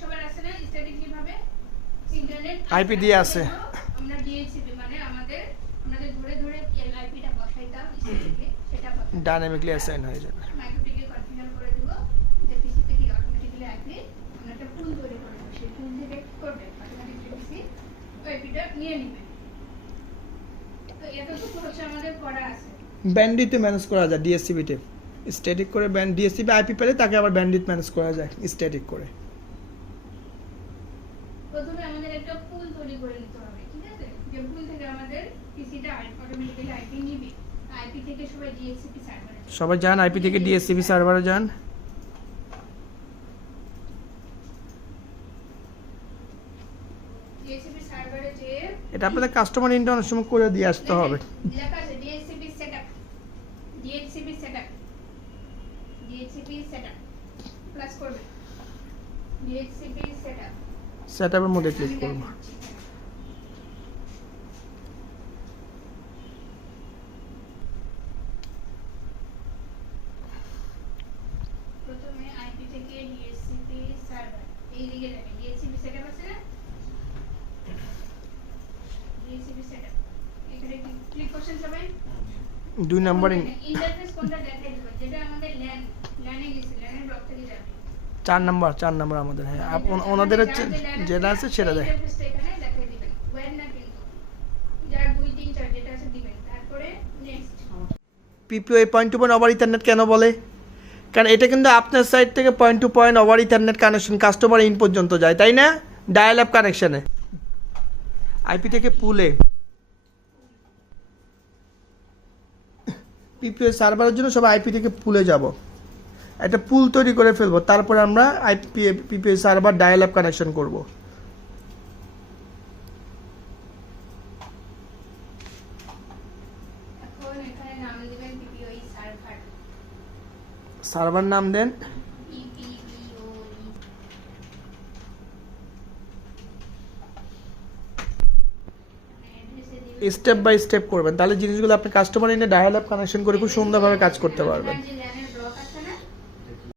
সবার আছে না? স্ট্যাটিক কীভাবে ইন্টারনেট IP দিয়ে আছে। আমরা ডিএইচসিপি মানে আমাদের আমাদের ধরে ধরে আইপিটা বসাইতাম স্ট্যাটিকে সেটা ডাইনামিকলি অ্যাসাইন হয়ে যাবে। মাইক্রোটিকে কনফিগার করে দিব যে পিসি থেকে অটোমেটিক্যালি আইপি আমরা একটা পুল তৈরি করে দেবো। সেই পুল থেকে কি করবে অটোমেটিক পিসি আইপিটা নিয়ে নেবে। তো এতটুকু হচ্ছে আমাদের করা আছে। ব্যান্ডিতে ম্যানেজ করা যায় ডিএসসিবিতে স্ট্যাটিক করে ব্যান্ড ডিএসসিবি আইপি পেলে তাকে আবার ব্যান্ডিট ম্যানেজ করা যায় স্ট্যাটিক করে। প্রথমে আমাদের একটা পুল তৈরি করে নিতে হবে ঠিক আছে? যে পুল থেকে আমাদের পিসিটা অটোমেটিক্যালি আইপি নিবে। আইপি থেকে সবাই ডিএসসিপি সার্ভারে সবাই যান আইপি থেকে সার্ভারে যান। ডিএসসিপি সার্ভারে যে এটা আপনাদের কাস্টমার ইন্টারনেট সময় করে দিয়ে আসতে হবে লেখা আছে DHCP setup DHCP setup setup plus করবে ডিএসসিপি সেটআপ সেট মধ্যে ক্লিক করব প্রথমে আইপি থেকে ডিএসসিপি সার্ভার এই দিকে যাবে ডিএসসিপি সেটআপ আছে না? ডিএসসিপি সেটআপ এখানে ক্লিক করছেন সবাই? দুই নাম্বার। চার নাম্বার চার নাম্বার আমাদের হ্যাঁ। ওনাদের হচ্ছে যেটা আছে সেটা দেখ। পিপিও এই point to point over Ethernet কেন বলে? কারণ এটা কিন্তু আপনার সাইড থেকে point to point over Ethernet connection customer end পর্যন্ত যায় তাই না? ডায়াল অ্যাপ কানেকশনে আইপি থেকে পুলে পিপিও সার্ভারের জন্য সবাই আইপি থেকে পুলে যাব। একটা পুল তৈরি করে ফেলব তারপরে আমরা IP PPPoE server dial up connection করব। সার্ভার নাম দেন স্টেপ বাই স্টেপ করবেন, তাহলে জিনিসগুলো আপনি কাস্টমার এনে ডায়াল কানেকশন করে খুব সুন্দরভাবে কাজ করতে পারবেন।